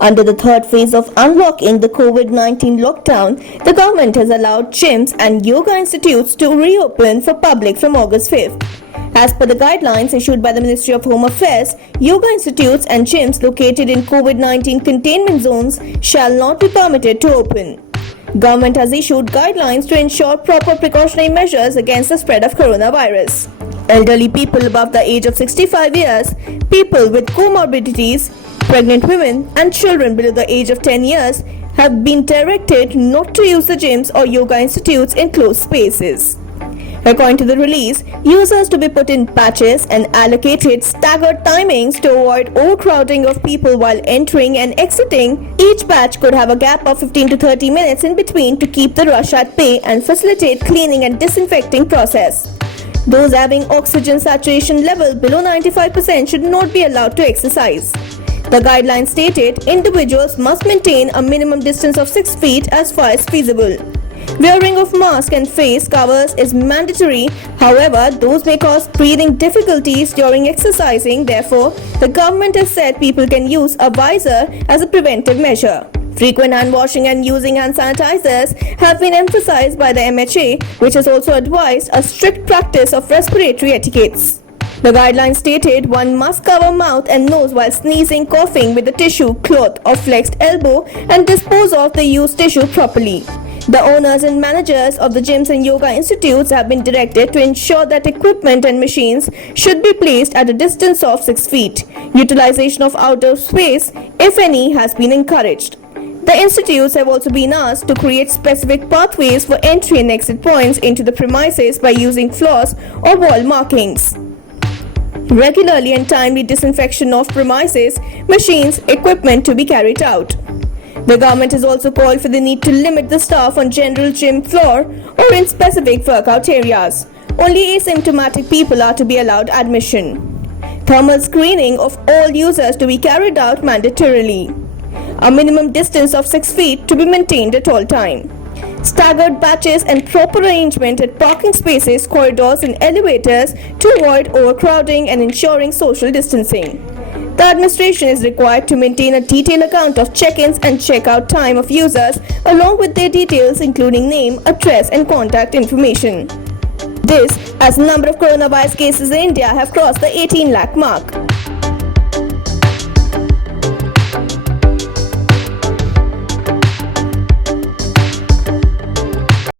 Under the third phase of unlocking the COVID-19 lockdown, the government has allowed gyms and yoga institutes to reopen for public from August 5th. As per the guidelines issued by the Ministry of Home Affairs, yoga institutes and gyms located in COVID-19 containment zones shall not be permitted to open. Government has issued guidelines to ensure proper precautionary measures against the spread of coronavirus. Elderly people above the age of 65 years, people with comorbidities, pregnant women and children below the age of 10 years have been directed not to use the gyms or yoga institutes in closed spaces. According to the release, users to be put in batches and allocated staggered timings to avoid overcrowding of people while entering and exiting. Each batch could have a gap of 15 to 30 minutes in between to keep the rush at bay and facilitate cleaning and disinfecting process. Those having oxygen saturation level below 95% should not be allowed to exercise. The guidelines stated individuals must maintain a minimum distance of 6 feet as far as feasible. Wearing of mask and face covers is mandatory. However, those may cause breathing difficulties during exercising. Therefore, the government has said people can use a visor as a preventive measure. Frequent hand washing and using hand sanitizers have been emphasized by the MHA, which has also advised a strict practice of respiratory etiquettes. The guidelines stated one must cover mouth and nose while sneezing, coughing with a tissue, cloth or flexed elbow and dispose of the used tissue properly. The owners and managers of the gyms and yoga institutes have been directed to ensure that equipment and machines should be placed at a distance of 6 feet. Utilization of outdoor space, if any, has been encouraged. The institutes have also been asked to create specific pathways for entry and exit points into the premises by using floors or wall markings. Regularly and timely disinfection of premises, machines, equipment to be carried out. The government has also called for the need to limit the staff on general gym floor or in specific workout areas. Only asymptomatic people are to be allowed admission. Thermal screening of all users to be carried out mandatorily. A minimum distance of 6 feet to be maintained at all time. Staggered batches and proper arrangement at parking spaces, corridors and elevators to avoid overcrowding and ensuring social distancing. The administration is required to maintain a detailed account of check-ins and check-out time of users along with their details including name, address and contact information. This as the number of coronavirus cases in India have crossed the 18 lakh mark.